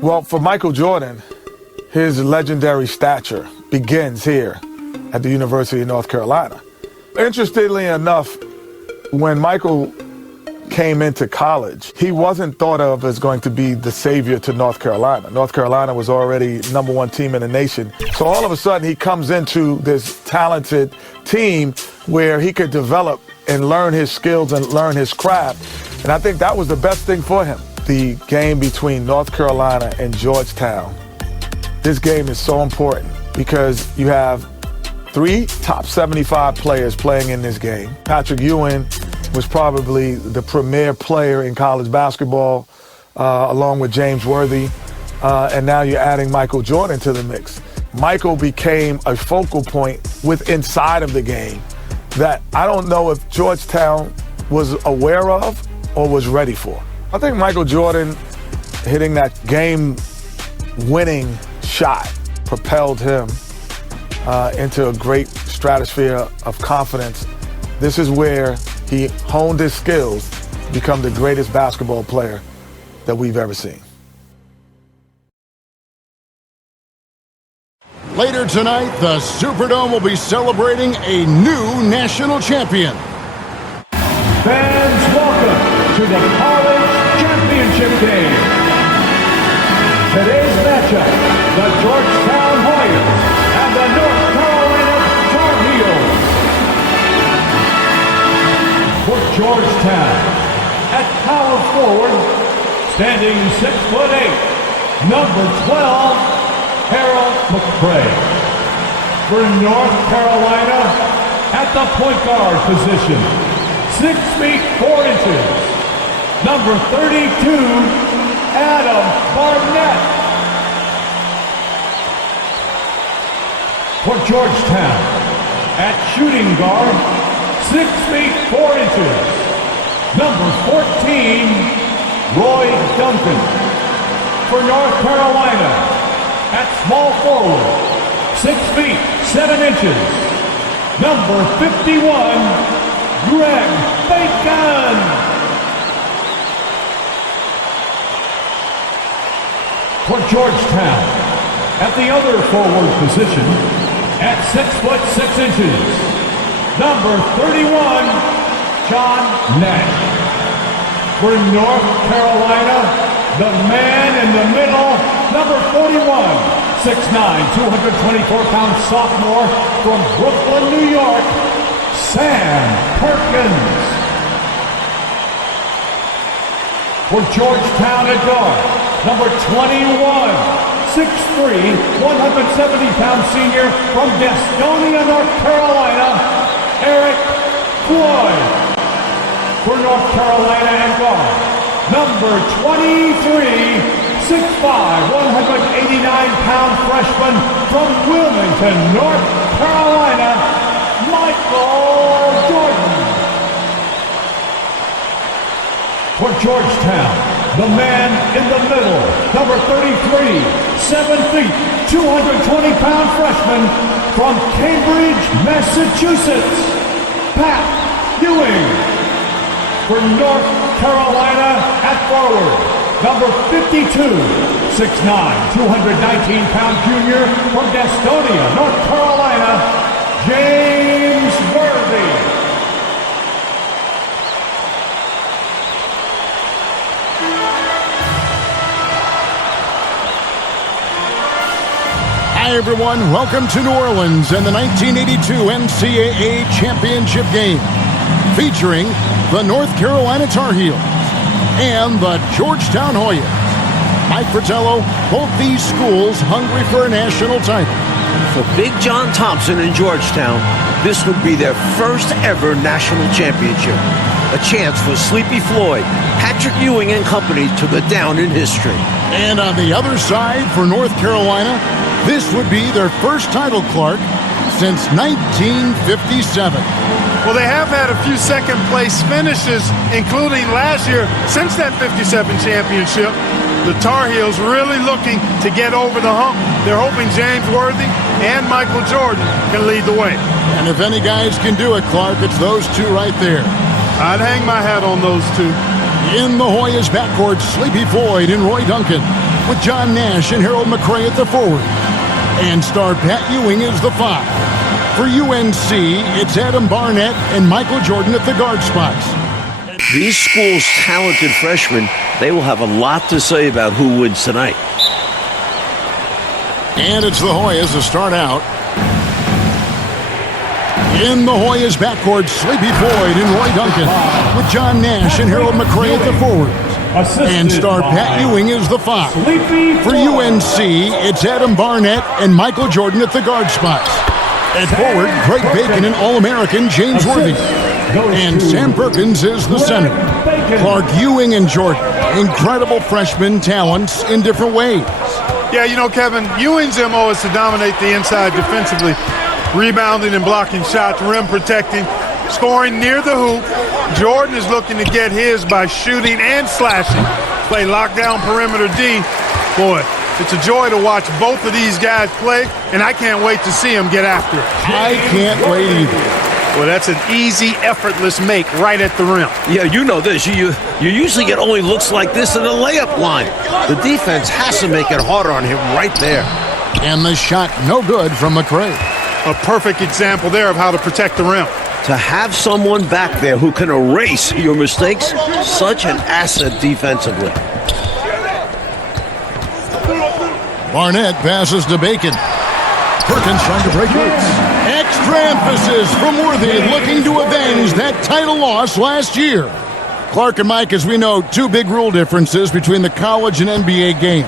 Well, for Micheal Jordan, his legendary stature begins here at the University of North Carolina. Interestingly enough, when Micheal came into college, he wasn't thought of as going to be the savior to North Carolina. North Carolina was already #1 team in the nation. So all of a sudden he comes into this talented team where he could develop and learn his skills and learn his craft. And I think that was the best thing for him. The game between North Carolina and Georgetown. This game is so important because you have 3 top 75 players playing in this game. Patrick Ewing was probably the premier player in college basketball, along with James Worthy. And now you're adding Micheal Jordan to the mix. Micheal became a focal point inside of the game that I don't know if Georgetown was aware of or was ready for. I think Micheal Jordan hitting that game-winning shot propelled him into a great stratosphere of confidence. This is where he honed his skills to become the greatest basketball player that we've ever seen. Later tonight, the Superdome will be celebrating a new national champion. Fans, welcome to the College Championship Game. Today's matchup, the Georgetown Hoyas and the North Carolina Tar Heels. For Georgetown, at power forward, standing 6'8", number 12, Harold McCray. For North Carolina, at the point guard position, 6 feet 4 inches, number 32, Adam Barnett. For Georgetown, at shooting guard, 6 feet 4 inches, number 14, Roy Duncan. For North Carolina, at small forward, 6 feet 7 inches, number 51, Greg Bacon. For Georgetown, at the other forward position, at 6'6" number 31, John Nash. For North Carolina, the man in the middle, number 41, 6'9", 224-pound sophomore from Brooklyn, New York, Sam Perkins. For Georgetown at guard, number 21, 6'3", 170-pound senior from Gastonia, North Carolina, Eric Floyd. For North Carolina at guard, number 23, 6'5", 189-pound freshman from Wilmington, North Carolina, Micheal Jordan. For Georgetown, the man in the middle, number 33, 7 feet, 220-pound freshman from Cambridge, Massachusetts, Pat Ewing. For North Carolina at forward, number 52, 6'9", 219-pound junior from Gastonia, North Carolina, James Worthy. Hi everyone, welcome to New Orleans and the 1982 NCAA Championship Game, featuring the North Carolina Tar Heels and the Georgetown Hoyas. Mike Fratello, both these schools hungry for a national title. For Big John Thompson in Georgetown, this would be their first ever national championship. A chance for Sleepy Floyd, Patrick Ewing and company to go down in history. And on the other side, for North Carolina, this would be their first title, Clark, since 1957. Well, they have had a few second-place finishes, including last year. Since that 57 championship, the Tar Heels really looking to get over the hump. They're hoping James Worthy and Micheal Jordan can lead the way. And if any guys can do it, Clark, it's those two right there. I'd hang my hat on those two. In the Hoyas backcourt, Sleepy Floyd and Roy Duncan, with John Nash and Harold McRae at the forward. And star Pat Ewing is the 5. For UNC, it's Adam Barnett and Micheal Jordan at the guard spots. These schools' talented freshmen, they will have a lot to say about who wins tonight. And it's the Hoyas to start out. In the Hoyas backcourt, Sleepy Floyd and Roy Duncan, with John Nash and Harold McRae at the forward. And star Pat Ewing is the 5. For UNC, it's Adam Barnett and Micheal Jordan at the guard spots. At forward, Greg Bacon and All-American James Worthy. And Sam Perkins is the center. Clark, Ewing, and Jordan, incredible freshman talents in different ways. Yeah, you know, Kevin, Ewing's MO is to dominate the inside defensively, rebounding and blocking shots, rim protecting, scoring near the hoop. Jordan is looking to get his by shooting and slashing. Play lockdown perimeter D. Boy, it's a joy to watch both of these guys play, and I can't wait to see them get after it. I can't wait either. Well, that's an easy, effortless make right at the rim. Yeah, you know this. You usually get only looks like this in the layup line. The defense has to make it harder on him right there. And the shot no good from McRae. A perfect example there of how to protect the rim. To have someone back there who can erase your mistakes, such an asset defensively. Barnett passes to Bacon. Perkins trying to break loose. Extra emphasis from Worthy, looking to avenge that title loss last year. Clark and Mike, as we know, two big rule differences between the college and NBA game.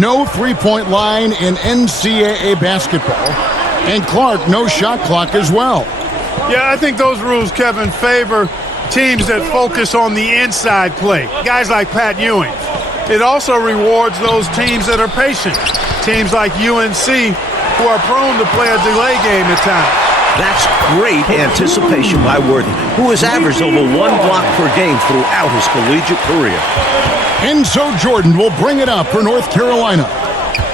No three-point line in NCAA basketball. And Clark, no shot clock as well. Yeah, I think those rules, Kevin, favor teams that focus on the inside play. Guys like Pat Ewing. It also rewards those teams that are patient. Teams like UNC who are prone to play a delay game at times. That's great anticipation by Worthy, who has averaged over 1 block per game throughout his collegiate career. And so Jordan will bring it up for North Carolina.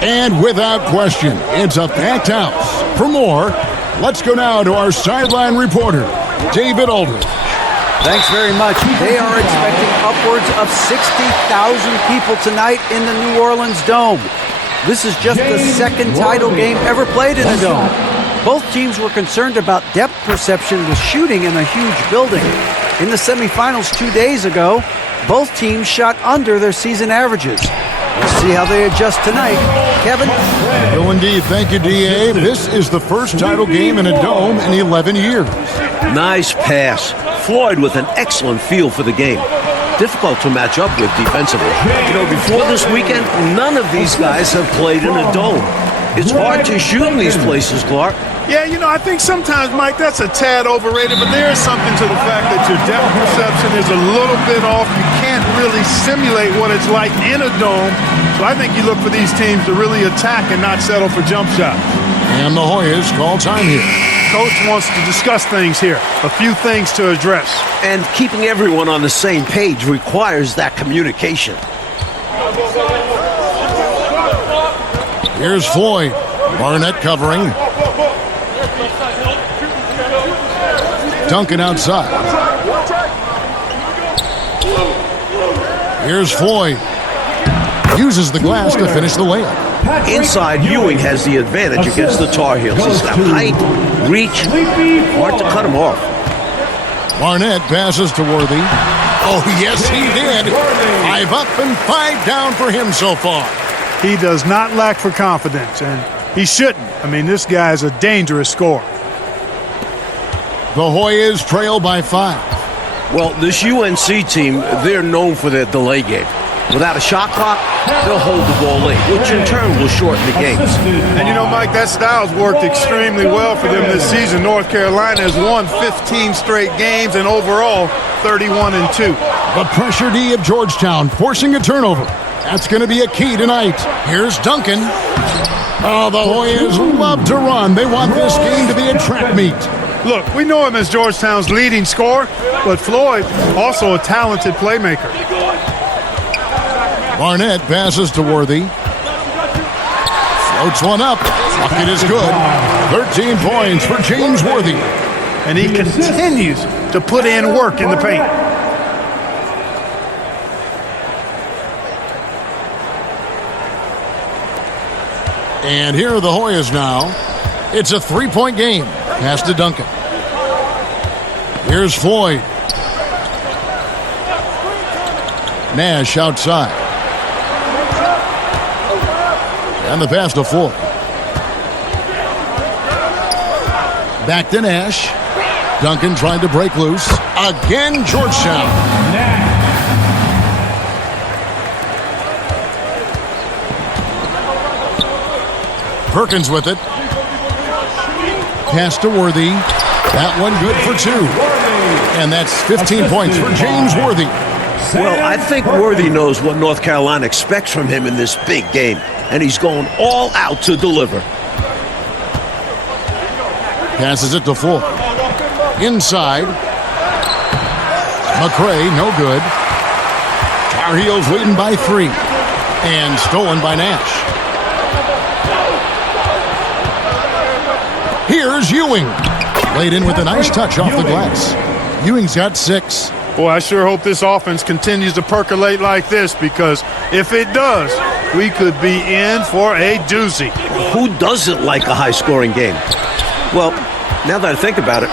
And without question, it's a packed house. For more, let's go now to our sideline reporter, David Aldridge. Thanks very much. They are expecting upwards of 60,000 people tonight in the New Orleans Dome. This is just the second title game ever played in the Dome. Both teams were concerned about depth perception with shooting in a huge building. In the semifinals 2 days ago, both teams shot under their season averages. We'll see how they adjust tonight. Kevin? Well, indeed. Thank you, D.A. This is the first title game in a Dome in 11 years. Nice pass. Floyd with an excellent feel for the game. Difficult to match up with defensively. You know, before this weekend, none of these guys have played in a Dome. It's hard to shoot in these places, Clark. Yeah, you know, I think sometimes, Mike, that's a tad overrated, but there is something to the fact that your depth perception is a little bit off. You can't really simulate what it's like in a Dome. So I think you look for these teams to really attack and not settle for jump shots. And the Hoyas call time here. Coach wants to discuss things here. A few things to address. And keeping everyone on the same page requires that communication. Here's Floyd. Barnett covering. Duncan outside. Here's Floyd. Uses the glass to finish the layup. Inside, Ewing has the advantage against the Tar Heels. He's got height, reach, hard to cut him off. Barnett passes to Worthy. Oh, yes, he did. 5 up and 5 down for him so far. He does not lack for confidence, and he shouldn't. I mean, this guy is a dangerous scorer. The Hoyas trail by 5. Well, this UNC team, they're known for their delay game. Without a shot clock, they'll hold the ball late, which in turn will shorten the game. And you know, Mike, that style's worked extremely well for them this season. North Carolina has won 15 straight games and overall 31-2. The pressure D of Georgetown forcing a turnover. That's going to be a key tonight. Here's Duncan. Oh, the Hoyas love to run. They want this game to be a track meet. Look, we know him as Georgetown's leading scorer, but Floyd, also a talented playmaker. Barnett passes to Worthy. Floats one up. Bucket is good. 13 points for James Worthy. And he continues to put in work in the paint. And here are the Hoyas now. It's a 3-point game. Pass to Duncan. Here's Floyd. Nash outside. And the pass to Floyd. Back to Nash. Duncan trying to break loose. Again, Georgetown. Perkins with it. Pass to Worthy. That one good for 2. And that's 15 points for James Worthy. Well, I think Worthy knows what North Carolina expects from him in this big game, and he's going all out to deliver. Passes it to Floyd. Inside. McCray, no good. Tar Heels leading by 3. And stolen by Nash. Here's Ewing. Laid in with a nice touch off the glass. Ewing's got 6. Boy, I sure hope this offense continues to percolate like this, because if it does, we could be in for a doozy. Who doesn't like a high-scoring game? Well, now that I think about it,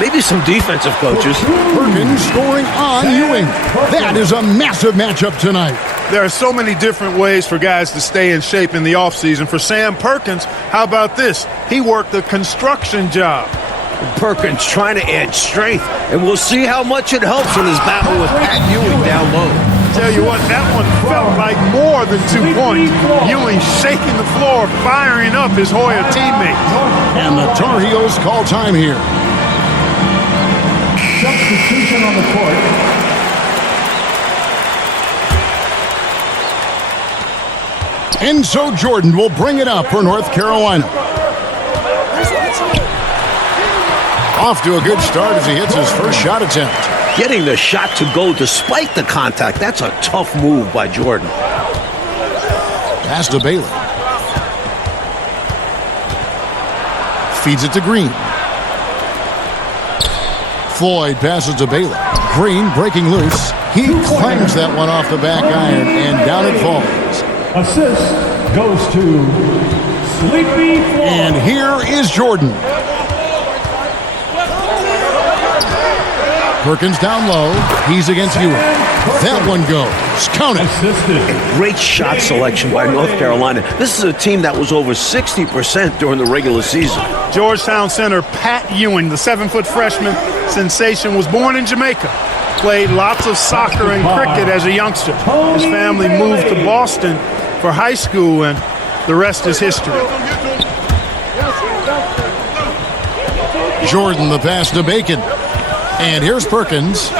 maybe some defensive coaches. Perkins scoring on Ewing. That is a massive matchup tonight. There are so many different ways for guys to stay in shape in the offseason. For Sam Perkins, how about this? He worked a construction job. Perkins trying to add strength, and we'll see how much it helps in his battle with Pat Ewing down low. Tell you what, that one felt like more than 2 points. Ewing shaking the floor, firing up his Hoya teammates. And the Tar Heels call time here. Substitution on the court. And so Jordan will bring it up for North Carolina. Off to a good start as he hits his first shot attempt. Getting the shot to go despite the contact, that's a tough move by Jordan. Pass to Bailey. Feeds it to Green. Floyd passes to Bailey. Green breaking loose. He clangs that one off the back iron, and down it falls. Assist goes to Sleepy Floyd. And here is Jordan. Perkins down low. He's against Ewing. That one goes. Count it. Great shot selection by North Carolina. This is a team that was over 60% during the regular season. Georgetown center Pat Ewing, the 7-foot freshman sensation, was born in Jamaica. Played lots of soccer and cricket as a youngster. His family moved to Boston for high school, and the rest is history. Jordan, the pass to Bacon. And here's Perkins.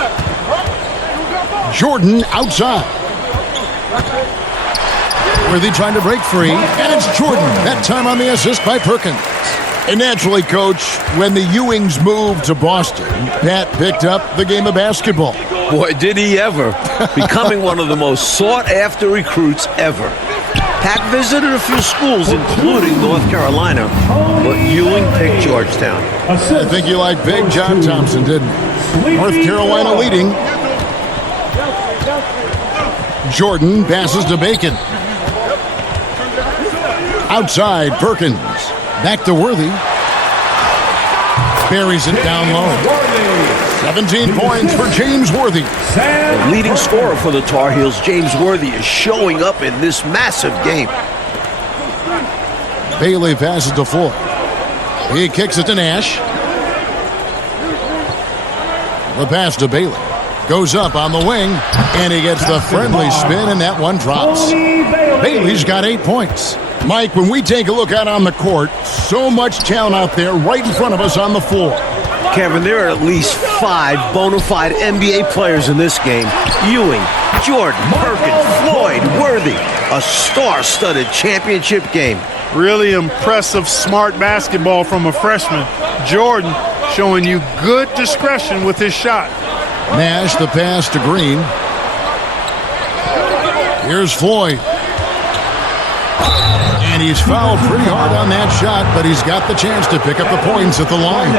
Jordan outside. Worthy trying to break free. And it's Jordan, that time on the assist by Perkins. And naturally, Coach, when the Ewings moved to Boston, Pat picked up the game of basketball. Boy, did he ever. Becoming one of the most sought-after recruits ever. Pat visited a few schools, including North Carolina, but Ewing picked Georgetown. I think you liked Big John Thompson, didn't you? North Carolina leading. Jordan passes to Bacon. Outside, Perkins. Back to Worthy. Buries it down low. 17 points for James Worthy. The leading scorer for the Tar Heels, James Worthy, is showing up in this massive game. Bailey passes to Floyd. He kicks it to Nash. The pass to Bailey. Goes up on the wing, and he gets the friendly spin, and that one drops. Bailey's got 8 points. Mike, when we take a look out on the court, so much talent out there right in front of us on the floor. Kevin, there are at least 5 bona fide NBA players in this game. Ewing, Jordan, Perkins, Floyd, Worthy. A star-studded championship game. Really impressive, smart basketball from a freshman. Jordan showing you good discretion with his shot. Nash, the pass to Green. Here's Floyd. And he's fouled pretty hard on that shot, but he's got the chance to pick up the points at the line.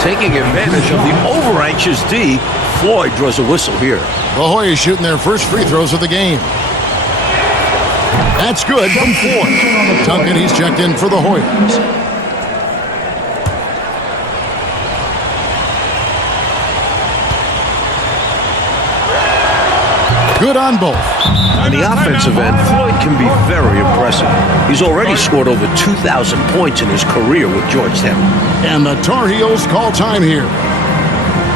Taking advantage of the over-anxious D, Floyd draws a whistle here. The Hoyas shooting their first free throws of the game. That's good from Floyd. Duncan, he's checked in for the Hoyas. Good on both. On the offensive end, Floyd can be very impressive. He's already scored over 2,000 points in his career with Georgetown. And the Tar Heels call time here.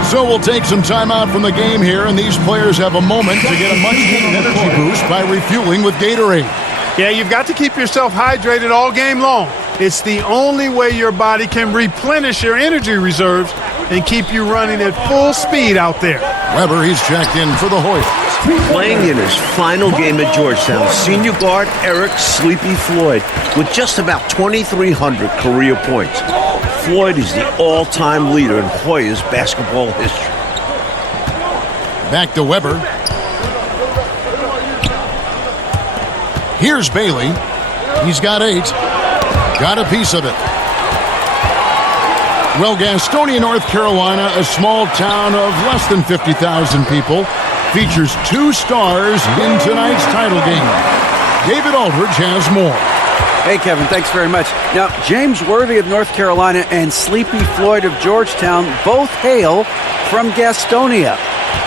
So we'll take some time out from the game here, and these players have a moment to get a much-needed energy boost by refueling with Gatorade. Yeah, you've got to keep yourself hydrated all game long. It's the only way your body can replenish your energy reserves and keep you running at full speed out there. Weber, he's checked in for the Hoyas. Playing in his final game at Georgetown, senior guard Eric Sleepy Floyd with just about 2,300 career points. Floyd is the all-time leader in Hoyas basketball history. Back to Weber. Here's Bailey. He's got 8. Got a piece of it. Well, Gastonia, North Carolina, a small town of less than 50,000 people, features 2 stars in tonight's title game. David Aldridge has more. Hey, Kevin, thanks very much. Now, James Worthy of North Carolina and Sleepy Floyd of Georgetown both hail from Gastonia.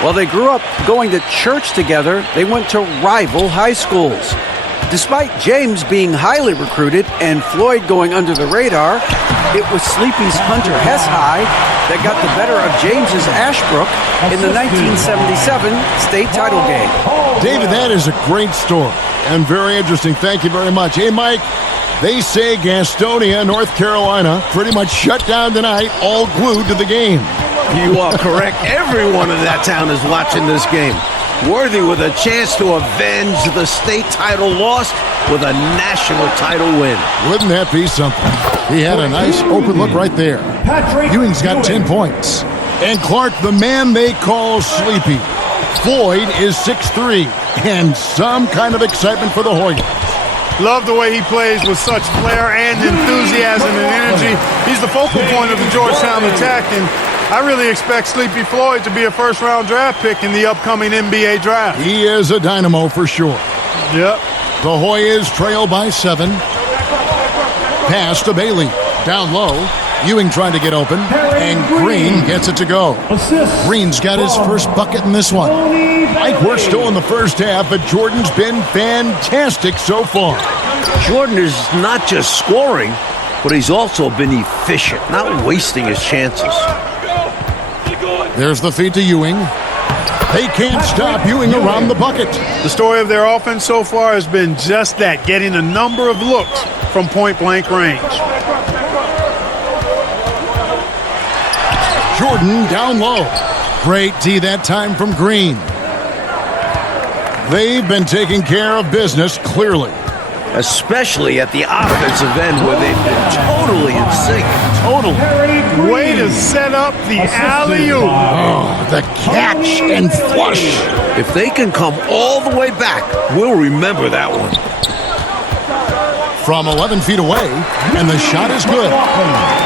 While they grew up going to church together, they went to rival high schools. Despite James being highly recruited and Floyd going under the radar, it was Sleepy's Hunter Hess High that got the better of James's Ashbrook in the 1977 state title game. David, that is a great story and very interesting. Thank you very much. Hey, Mike, they say Gastonia, North Carolina, pretty much shut down tonight, all glued to the game. You are correct. Everyone in that town is watching this game. Worthy with a chance to avenge the state title loss with a national title win. Wouldn't that be something? He had a nice open look right there. Ewing's got 10 points. And Clark, the man they call Sleepy. Floyd is 6'3", and some kind of excitement for the Hoyas. Love the way he plays with such flair and enthusiasm and energy. He's the focal point of the Georgetown attack, and I really expect Sleepy Floyd to be a first-round draft pick in the upcoming NBA draft. He is a dynamo for sure. Yep. The Hoyas trail by 7. Pass to Bailey. Down low. Ewing trying to get open, and Green gets it to go. Green's got his first bucket in this one. Mike, we're still in the first half, but Jordan's been fantastic so far. Jordan is not just scoring, but he's also been efficient, not wasting his chances. There's the feed to Ewing. They can't stop Ewing around the bucket. The story of their offense so far has been just that, getting a number of looks from point-blank range. Jordan down low. Great D that time from Green. They've been taking care of business clearly. Especially at the offensive end where they've been totally in sync. Totally. Way to set up the alley-oop. Oh, the catch and flush. If they can come all the way back, we'll remember that one. From 11 feet away, and the shot is good.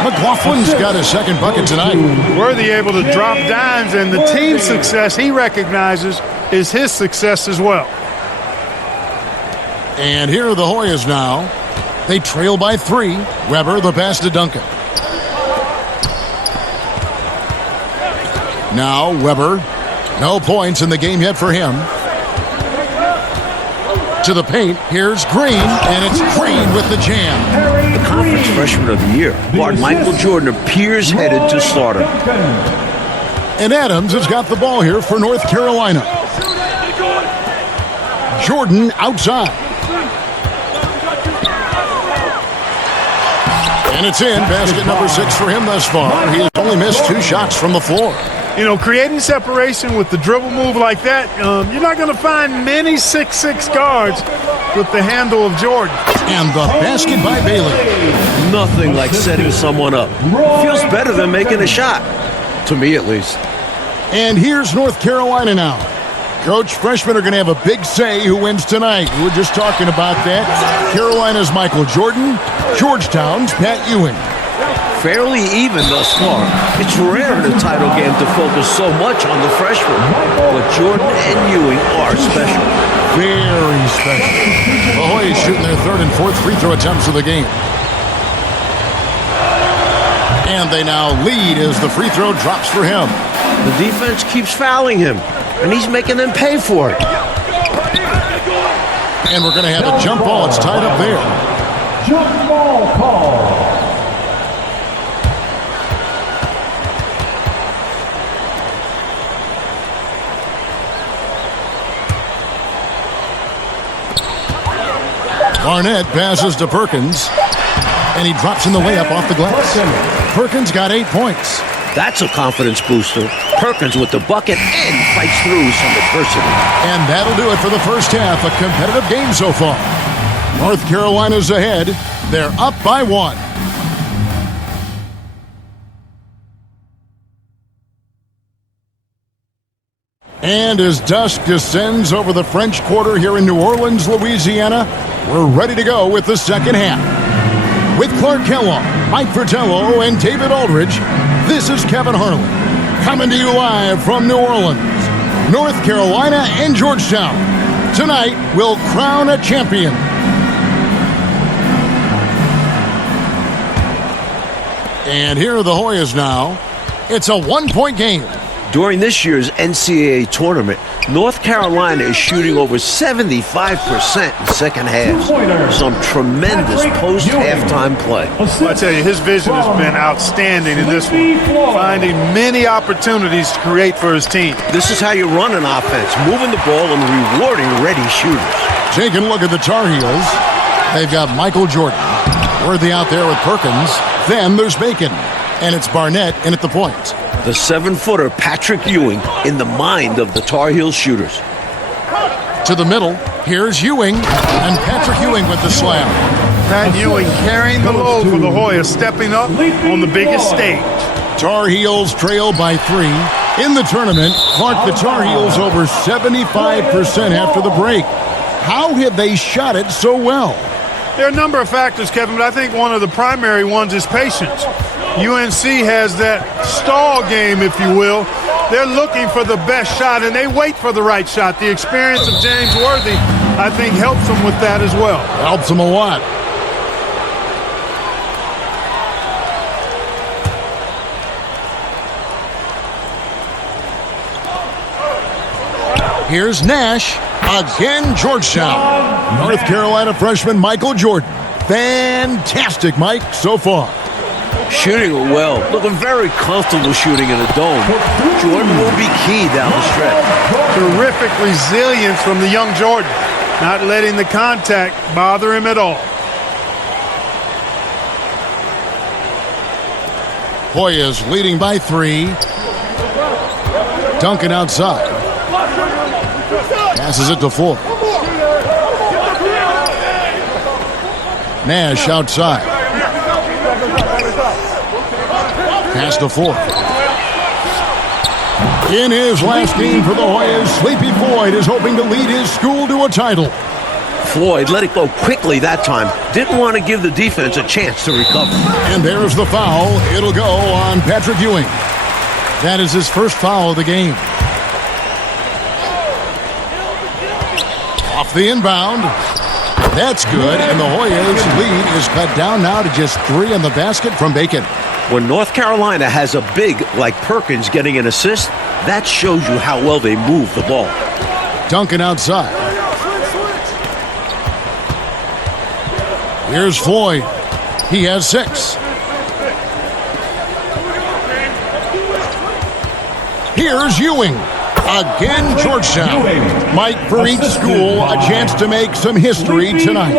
McLaughlin's got his second bucket tonight. Worthy able to drop dimes, and the team's success he recognizes is his success as well. And here are the Hoyas now. They trail by 3. Weber, the pass to Duncan. Now Weber. No points in the game yet for him. To the paint, here's Green, and it's Green with the jam. The conference freshman of the year, guard Micheal Jordan, appears headed to stardom. And Adams has got the ball here for North Carolina. Jordan outside. And it's in. Basket number 6 for him thus far. He has only missed 2 shots from the floor. You know, creating separation with the dribble move like that, you're not going to find many 6'6" guards with the handle of Jordan. And the basket by Bailey. Nothing like setting someone up. Feels better than making a shot. To me, at least. And here's North Carolina now. Coach, freshmen are going to have a big say who wins tonight. We were just talking about that. Carolina's Micheal Jordan, Georgetown's Pat Ewing. Fairly even thus far. It's rare in a title game to focus so much on the freshmen, but Jordan and Ewing are special. Very nothing special. The Hoyas shooting their third and fourth free throw attempts of the game. And they now lead as the free throw drops for him. The defense keeps fouling him, and he's making them pay for it. And we're going to have a jump ball. It's tied up there. Jump ball call. Barnett passes to Perkins, and he drops in the layup off the glass. Perkins got 8 points. That's a confidence booster. Perkins with the bucket and fights through some adversity. And that'll do it for the first half. A competitive game so far. North Carolina's ahead. They're up by 1. And as dusk descends over the French Quarter here in New Orleans, Louisiana, we're ready to go with the second half. With Clark Kellogg, Mike Fratello, and David Aldridge, this is Kevin Harlan, coming to you live from New Orleans, North Carolina, and Georgetown. Tonight, we'll crown a champion. And here are the Hoyas now. It's a 1-point game. During this year's NCAA tournament, North Carolina is shooting over 75% in second halves. Some tremendous post-halftime play. I tell you, his vision has been outstanding in this one, finding many opportunities to create for his team. This is how you run an offense, moving the ball and rewarding ready shooters. Taking a look at the Tar Heels, they've got Micheal Jordan, Worthy out there with Perkins. Then there's Bacon, and it's Barnett in at the point. The 7-footer Patrick Ewing in the mind of the Tar Heels shooters. To the middle, here's Ewing, and Patrick Ewing with the slam. Pat Ewing carrying the load for the Hoyas, stepping up on the biggest stage. Tar Heels trail by 3. In the tournament, Clark, the Tar Heels over 75% after the break. How have they shot it so well? There are a number of factors, Kevin, but I think one of the primary ones is patience. UNC has that stall game, if you will. They're looking for the best shot, and they wait for the right shot. The experience of James Worthy, I think, helps them with that as well. Helps them a lot. Here's Nash. Again, Georgetown. North Carolina freshman Micheal Jordan. Fantastic, Mike, so far. Shooting it well. Looking very comfortable shooting in a dome. Jordan will be key down the stretch. Terrific resilience from the young Jordan. Not letting the contact bother him at all. Hoyas leading by 3. Duncan outside. Passes it to 4. Nash outside. Pass to 4. In his last game for the Hoyas, Sleepy Floyd is hoping to lead his school to a title. Floyd let it go quickly that time. Didn't want to give the defense a chance to recover. And there's the foul. It'll go on Patrick Ewing. That is his first foul of the game. Off the inbound. That's good, and the Hoyas' lead is cut down now to just 3 on the basket from Bacon. When North Carolina has a big like Perkins getting an assist, that shows you how well they move the ball. Duncan outside. Here's Floyd. He has 6. Here's Ewing. Again, Georgetown. Mike, for each school, a chance to make some history tonight.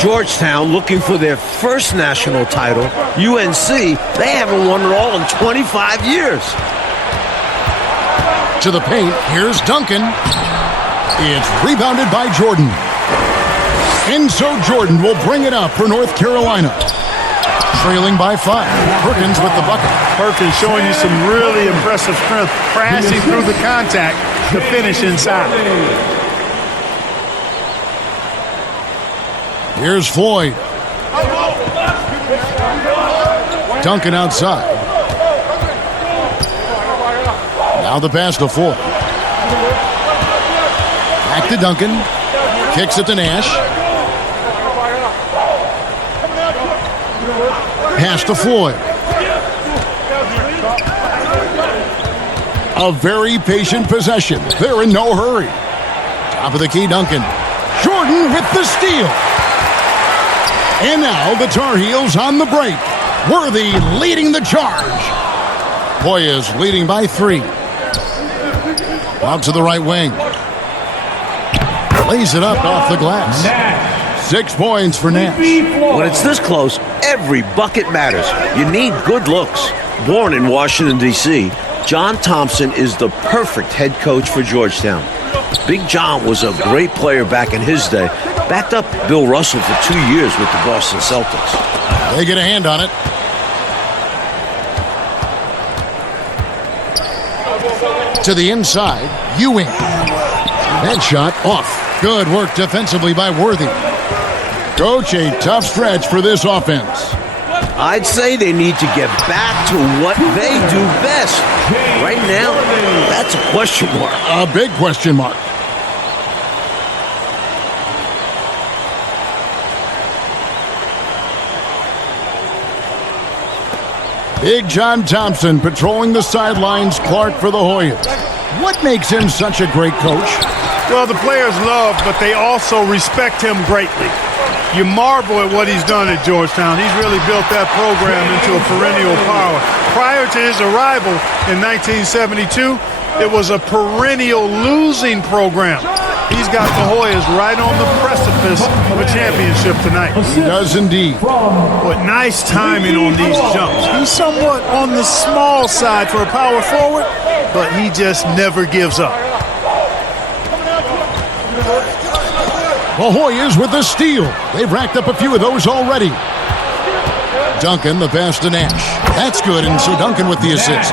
Georgetown looking for their first national title. UNC, they haven't won it all in 25 years. To the paint, here's Duncan. It's rebounded by Jordan. And so Jordan will bring it up for North Carolina. Trailing by 5. Perkins with the bucket. Perkins showing you some really impressive strength, crashing through the contact to finish inside. Here's Floyd. Duncan outside. Now the pass to 4. Back to Duncan. Kicks it to Nash. Pass to Floyd. A very patient possession. They're in no hurry. Top of the key, Duncan. Jordan with the steal. And now the Tar Heels on the break. Worthy leading the charge. Hoyas leading by 3. Out to the right wing. Lays it up off the glass. 6 points for Nash. When it's this close, every bucket matters. You need good looks. Born in Washington, D.C., John Thompson is the perfect head coach for Georgetown. Big John was a great player back in his day. Backed up Bill Russell for 2 years with the Boston Celtics. They get a hand on it. To the inside, Ewing. That shot off. Good work defensively by Worthy. Coach, a tough stretch for this offense. I'd say they need to get back to what they do best. Right now, that's a question mark. A big question mark. Big John Thompson patrolling the sidelines. Clark for the Hoyas. What makes him such a great coach? Well, the players love, but they also respect him greatly. You marvel at what he's done at Georgetown. He's really built that program into a perennial power. Prior to his arrival in 1972, it was a perennial losing program. He's got the Hoyas right on the precipice of a championship tonight. He does indeed. But nice timing on these jumps. He's somewhat on the small side for a power forward, but he just never gives up. The Hoyas with the steal. They've racked up a few of those already. Duncan, the pass to Nash. That's good, and so Duncan with the assist.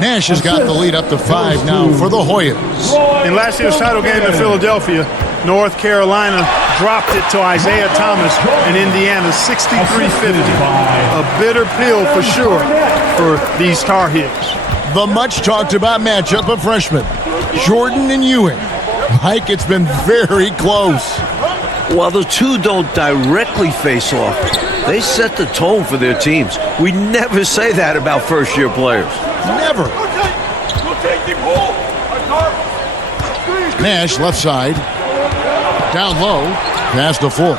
Nash has got the lead up to 5 now for the Hoyas. In last year's title game in Philadelphia, North Carolina dropped it to Isaiah Thomas in Indiana, 63-50. A bitter pill for sure for these Tar Heels. The much talked about matchup of freshmen, Jordan and Ewing. Mike, it's been very close. While the two don't directly face off, they set the tone for their teams. We never say that about first-year players. Never. Nash left side. Down low. Pass to Floyd.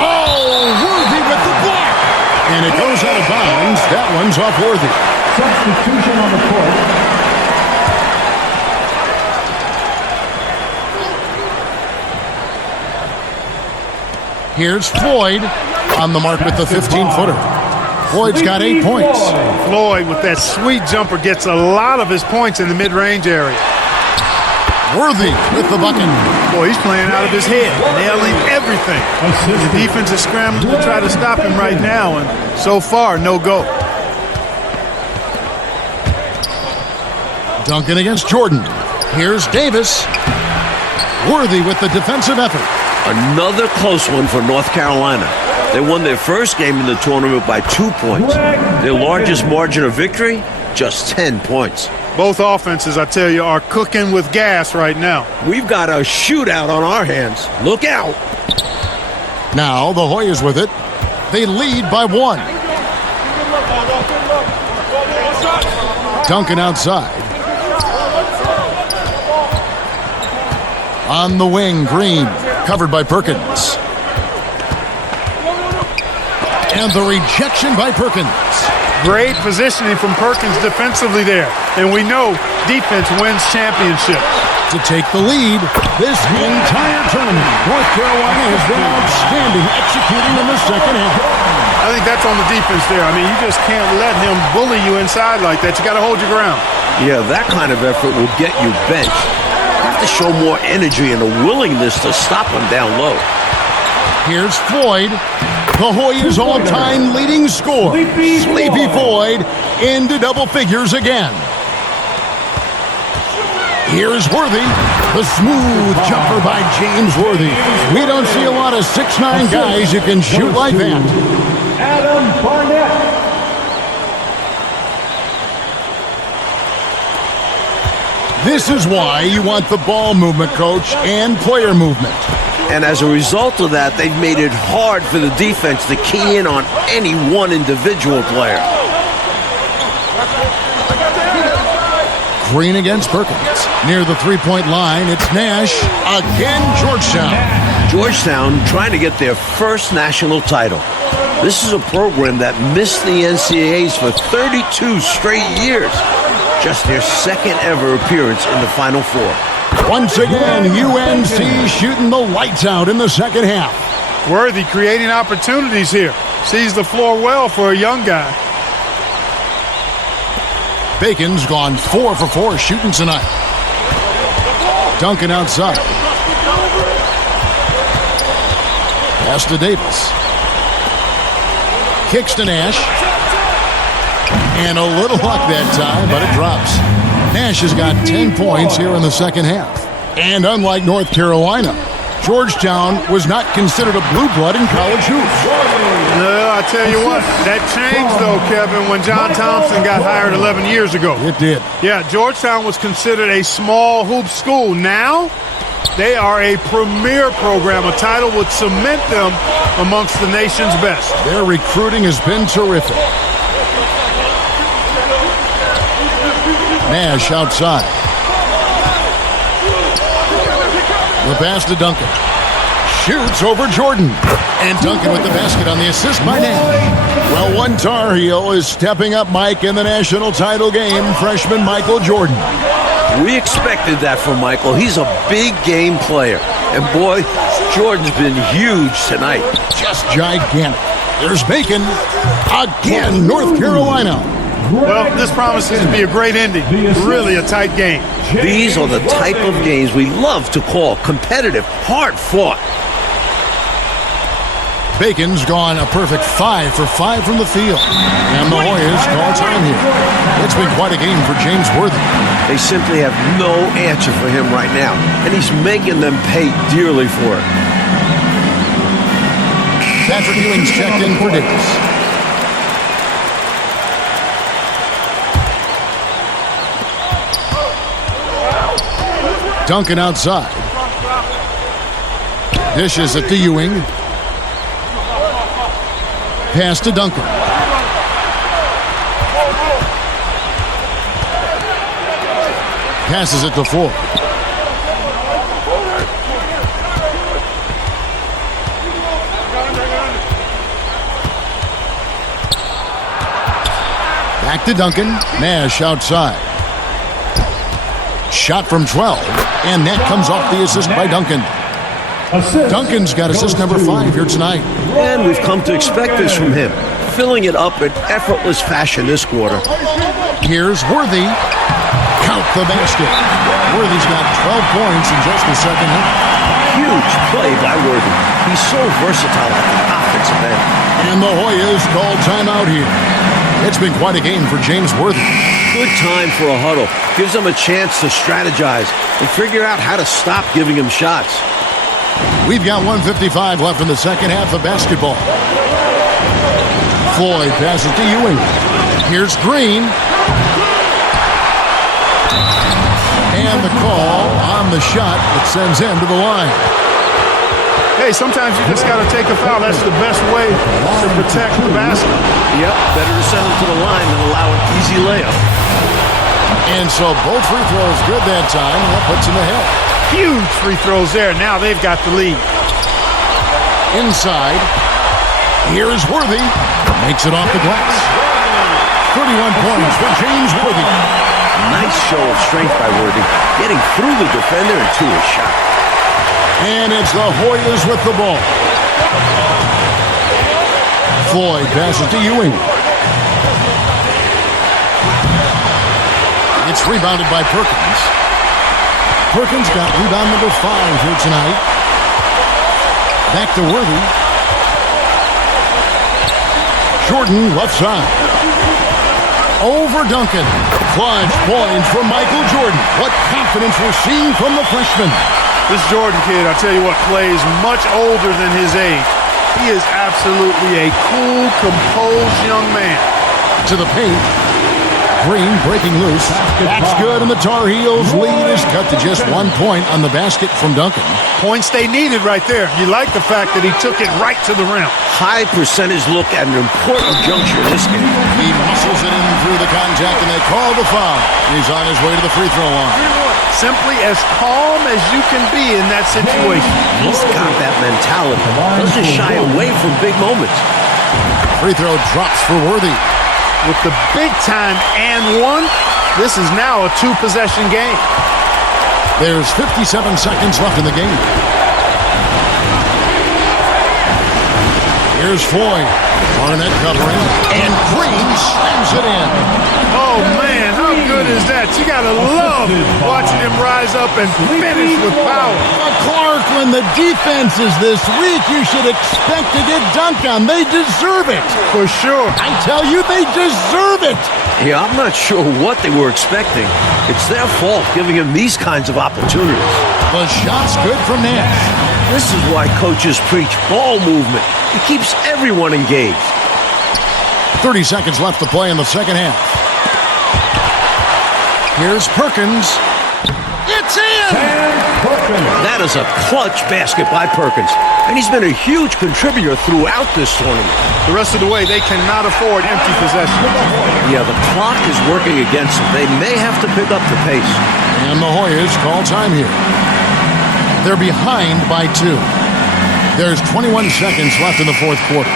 Oh, Worthy with the block. And it goes out of bounds. That one's off Worthy. Substitution on the court. Here's Floyd on the mark with the 15-footer. Floyd's got 8 points. Floyd with that sweet jumper gets a lot of his points in the mid-range area. Worthy with the bucket. Boy, he's playing out of his head, nailing everything. The defense is scrambling to try to stop him right now, and so far, no go. Duncan against Jordan. Here's Davis. Worthy with the defensive effort. Another close one for North Carolina. They won their first game in the tournament by 2 points. Their largest margin of victory, just 10 points. Both offenses, I tell you, are cooking with gas right now. We've got a shootout on our hands. Look out. Now the Hoyas with it. They lead by 1. Duncan outside. On the wing, Green. Covered by Perkins. And the rejection by Perkins. Great positioning from Perkins defensively there. And we know defense wins championships. To take the lead this entire tournament, North Carolina has been outstanding executing in the second half. I think that's on the defense there. I mean, you just can't let him bully you inside like that. You got to hold your ground. Yeah, that kind of effort will get you benched. You have to show more energy and a willingness to stop him down low. Here's Floyd, the Hoyas' all-time leading scorer. Sleepy Floyd into double figures again. Here's Worthy, the smooth jumper by James Worthy. We don't see a lot of 6'9" guys who can shoot like that. Adam Barnett. This is why you want the ball movement, coach, and player movement. And as a result of that, they've made it hard for the defense to key in on any one individual player. Green against Perkins. Near the three-point line, it's Nash. Again, Georgetown. Georgetown trying to get their first national title. This is a program that missed the NCAAs for 32 straight years. Just their second ever appearance in the Final Four. Once again, UNC shooting the lights out in the second half. Worthy creating opportunities here. Sees the floor well for a young guy. Bacon's gone 4 for 4 shooting tonight. Duncan outside. Pass to Davis. Kicks to Nash. And a little luck that time, but it drops. Nash has got 10 points here in the second half. And unlike North Carolina, Georgetown was not considered a blue blood in college hoops. No, I tell you what, that changed though, Kevin, when John Thompson got hired 11 years ago. It did. Yeah, Georgetown was considered a small hoop school. Now, they are a premier program. A title would cement them amongst the nation's best. Their recruiting has been terrific. Nash outside. The pass to Duncan. Shoots over Jordan. And Duncan with the basket on the assist by Nash. Well, one Tar Heel is stepping up, Mike, in the national title game. Freshman Micheal Jordan. We expected that from Micheal. He's a big game player. And boy, Jordan's been huge tonight. Just gigantic. There's Bacon. Again, North Carolina. Well, this promises to be a great ending. Really a tight game. These are the type of games we love to call competitive, hard-fought. Bacon's gone a perfect 5 for 5 from the field. And the Hoyas call time here. It's been quite a game for James Worthy. They simply have no answer for him right now, and he's making them pay dearly for it. Patrick Ewing's checked in for Davis. Duncan outside. Dishes it to Ewing. Pass to Duncan. Passes it to Ford. Back to Duncan. Nash outside. Shot from 12, and that comes off the assist by Duncan. Duncan's got assist number 5 here tonight. And we've come to expect this from him, filling it up in effortless fashion this quarter. Here's Worthy. Count the basket. Worthy's got 12 points in just the second half. Huge play by Worthy. He's so versatile at the offensive end. And the Hoyas call timeout here. It's been quite a game for James Worthy. Good time for a huddle. Gives them a chance to strategize and figure out how to stop giving him shots. We've got 1:55 left in the second half of basketball. Floyd passes to Ewing. Here's Green. And the call on the shot that sends him to the line. Hey, sometimes you just got to take a foul. That's the best way to protect the basket. Yep, better to send him to the line than allow an easy layup. And so both free throws good that time. That puts him ahead. Huge free throws there. Now they've got the lead. Inside. Here's Worthy. Makes it off the glass. 31 points for James Worthy. Nice show of strength by Worthy, getting through the defender and to his shot. And it's the Hoyas with the ball. Floyd passes to Ewing. It's rebounded by Perkins. Perkins got rebound number 5 here tonight. Back to Worthy. Jordan left side. Over Duncan. Clutch points from Micheal Jordan. What confidence we're seeing from the freshman. This Jordan kid, I tell you what, plays much older than his age. He is absolutely a cool, composed young man. To the paint. Green breaking loose. That's good, and the Tar Heels lead is cut to just 1 point on the basket from Duncan. Points they needed right there. You like the fact that he took it right to the rim. High percentage look at an important juncture in this game. He muscles it in through the contact, and they call the foul. He's on his way to the free throw line. Simply as calm as you can be in that situation. He's got that mentality. Doesn't shy away from big moments. Free throw drops for Worthy. With the big time and one, this is now a two-possession game. There's 57 seconds left in the game. Here's Floyd. Barnett covering, and Green slams it in. Oh, man, how good is that? You got to love watching him rise up and finish with power. Clark, when the defense is this weak, you should expect to get dunked on. They deserve it. For sure. I tell you, they deserve it. Yeah, I'm not sure what they were expecting. It's their fault giving him these kinds of opportunities. The shot's good from Nash. This is why coaches preach ball movement. It keeps everyone engaged. 30 seconds left to play in the second half. Here's Perkins. It's in! That is a clutch basket by Perkins, and he's been a huge contributor throughout this tournament. The rest of the way, they cannot afford empty possession. Yeah, the clock is working against them. They may have to pick up the pace. And the Hoyas call time here. They're behind by 2. There's 21 seconds left in the fourth quarter.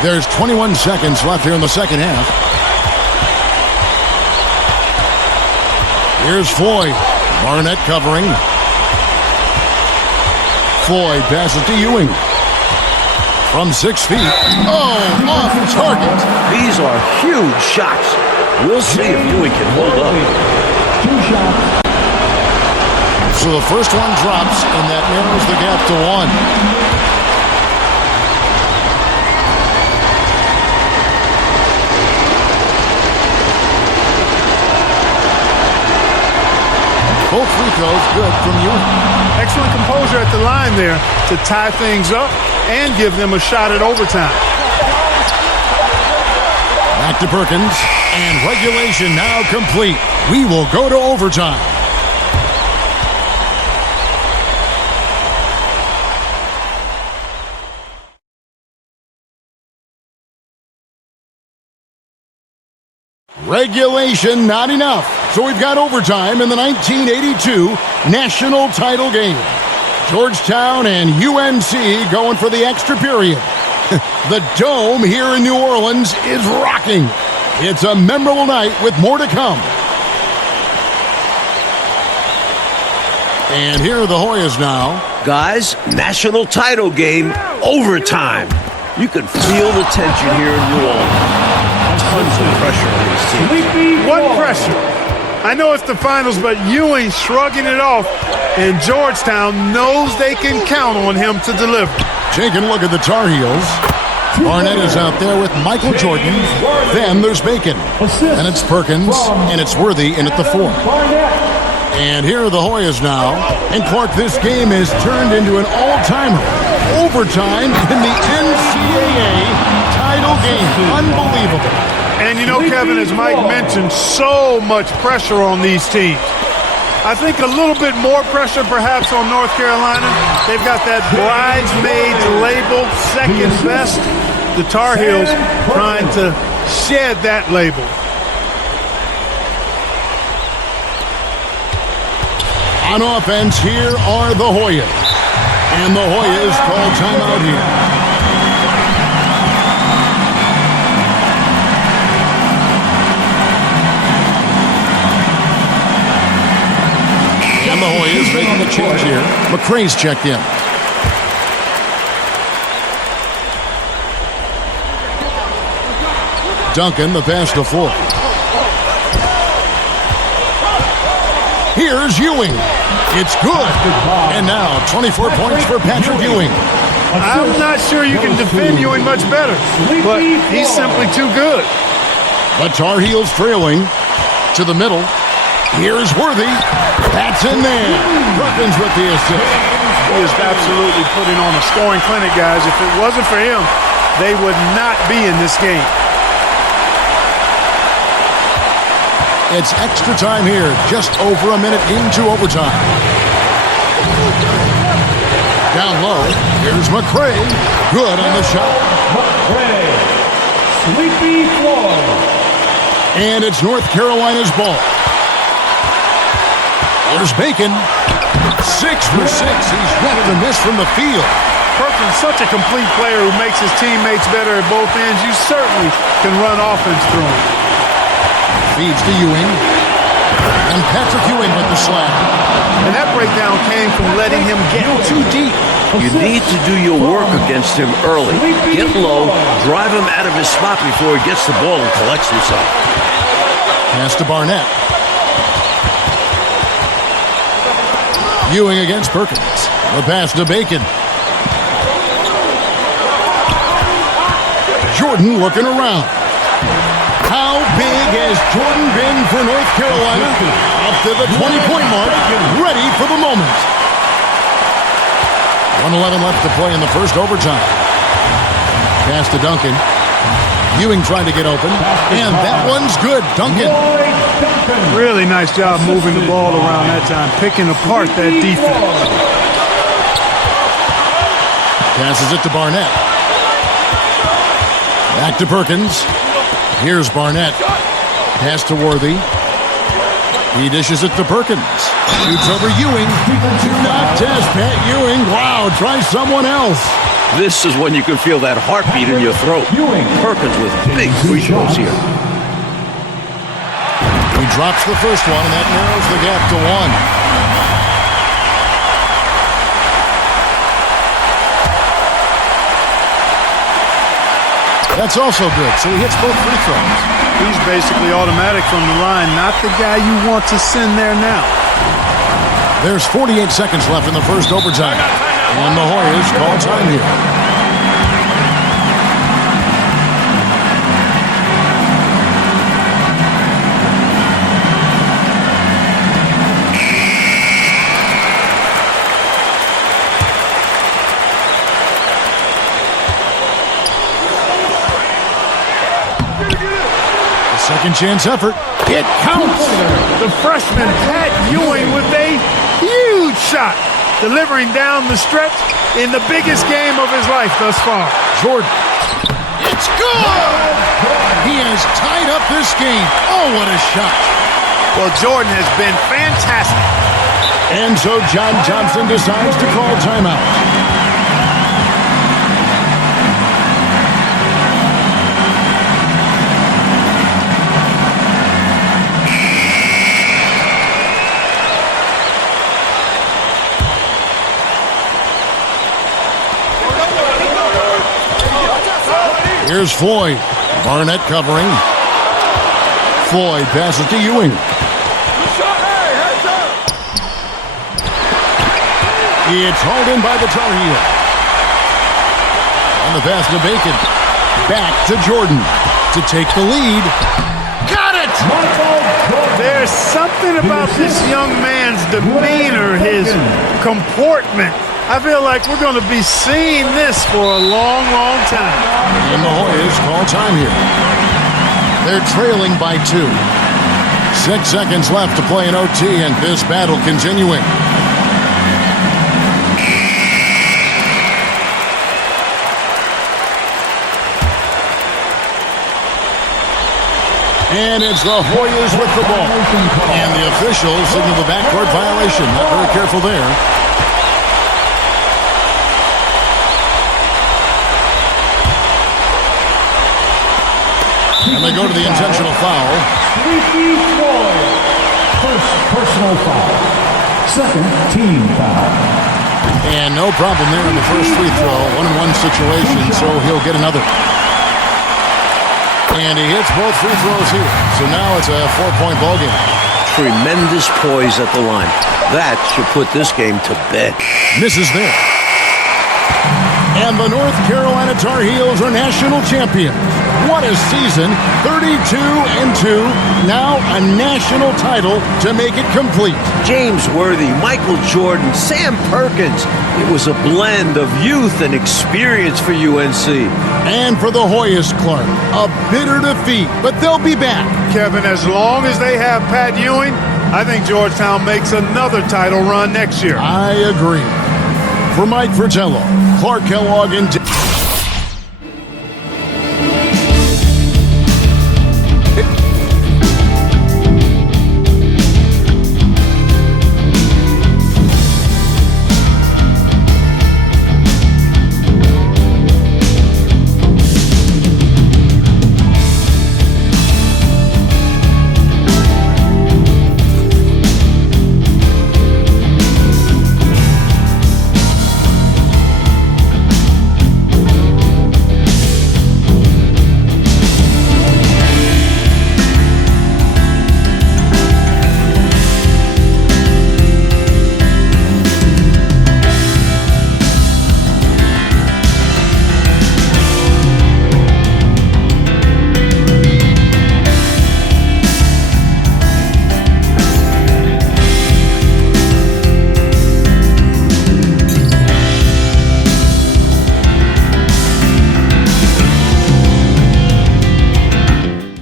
There's 21 seconds left here in the second half. Here's Floyd. Barnett covering. Floyd passes to Ewing. From 6 feet. Oh, off target. These are huge shots. We'll see if Ewing can hold up. 2 shots. So the first one drops, and that narrows the gap to 1. Both free throws good from Ewing. Excellent composure at the line there to tie things up and give them a shot at overtime. Back to Perkins, and regulation now complete. We will go to overtime. Regulation not enough. So we've got overtime in the 1982 national title game. Georgetown and UNC going for the extra period. The Dome here in New Orleans is rocking. It's a memorable night with more to come. And here are the Hoyas now. Guys, national title game, overtime. You can feel the tension here in New Orleans. Tons of pressure on these teams. What pressure? I know it's the finals, but Ewing shrugging it off, and Georgetown knows they can count on him to deliver. Take a look at the Tar Heels. Barnett is out there with Micheal Jordan. Then there's Bacon. And it's Perkins, and it's Worthy in at the 4. And here are the Hoyas now. And Clark, this game has turned into an all-timer. Overtime in the NCAA title game. Unbelievable. And you know, Kevin, as Mike mentioned, so much pressure on these teams. I think a little bit more pressure perhaps on North Carolina. They've got that bridesmaids label, second best. The Tar Heels trying to shed that label. On offense, here are the Hoyas. And the Hoyas call timeout here. And the Hoyas making a change here. McCrae's checked in. Duncan, the pass to Floyd. Here's Ewing. It's good. And now 24 points for Patrick Ewing. I'm not sure you can defend Ewing much better, but he's simply too good. The Tar Heels trailing to the middle. Here's Worthy. That's in there. Perkins with the assist. He is absolutely putting on a scoring clinic, guys. If it wasn't for him, they would not be in this game. It's extra time here, just over a minute into overtime. Down low, here's McCray. Good on the shot. McCray. Sleepy Floyd. And it's North Carolina's ball. There's Bacon. 6 for 6. He's ready to miss from the field. Perkins, such a complete player who makes his teammates better at both ends. You certainly can run offense through him. Feeds to Ewing. And Patrick Ewing with the slam. And that breakdown came from letting him get too deep. You need to do your work against him early. Get low, drive him out of his spot before he gets the ball and collects himself. Pass to Barnett. Ewing against Perkins. The pass to Bacon. Jordan looking around. How big has Jordan been for North Carolina? Up to the 20-point mark, ready for the moment. 1:11 left to play in the first overtime. Pass to Duncan. Ewing trying to get open, and that one's good. Duncan. Really nice job moving the ball around that time, picking apart that defense. Passes it to Barnett. Back to Perkins. Here's Barnett. Pass to Worthy. He dishes it to Perkins. Shoots over Ewing. Do not test Pat Ewing. Wow, try someone else. This is when you can feel that heartbeat in your throat. Perkins with big free throws here. He drops the first one, and that narrows the gap to 1. That's also good, so he hits both free throws. He's basically automatic from the line, not the guy you want to send there now. There's 48 seconds left in the first overtime. And the Hoyas call time here. Second chance effort. It counts. The freshman Pat Ewing with a huge shot, delivering down the stretch in the biggest game of his life thus far. Jordan. It's good! He has tied up this game. Oh, what a shot. Well, Jordan has been fantastic. And so John Johnson decides to call timeout. Here's Floyd. Barnett covering. Floyd passes to Ewing. It's hauled in by the Tar Heel. And the pass to Bacon. Back to Jordan to take the lead. Got it! There's something about this young man's demeanor, his comportment. I feel like we're going to be seeing this for a long, long time. And the Hoyas call time here. They're trailing by 2. 6 seconds left to play in OT, and this battle continuing. And it's the Hoyas with the ball. And the officials signal the backcourt violation. Not very careful there. And they go to the intentional foul. Sleepy Floyd. First personal foul. Second team foul. And no problem there in the first free throw. 1-on-1 situation, so he'll get another. And he hits both free throws here. So now it's a 4-point ball game. Tremendous poise at the line. That should put this game to bed. Misses there. And the North Carolina Tar Heels are national champions. What a season, 32-2, now a national title to make it complete. James Worthy, Micheal Jordan, Sam Perkins. It was a blend of youth and experience for UNC. And for the Hoyas Clark, a bitter defeat, but they'll be back. Kevin, as long as they have Pat Ewing, I think Georgetown makes another title run next year. I agree. For Mike Fratello, Clark Kellogg, and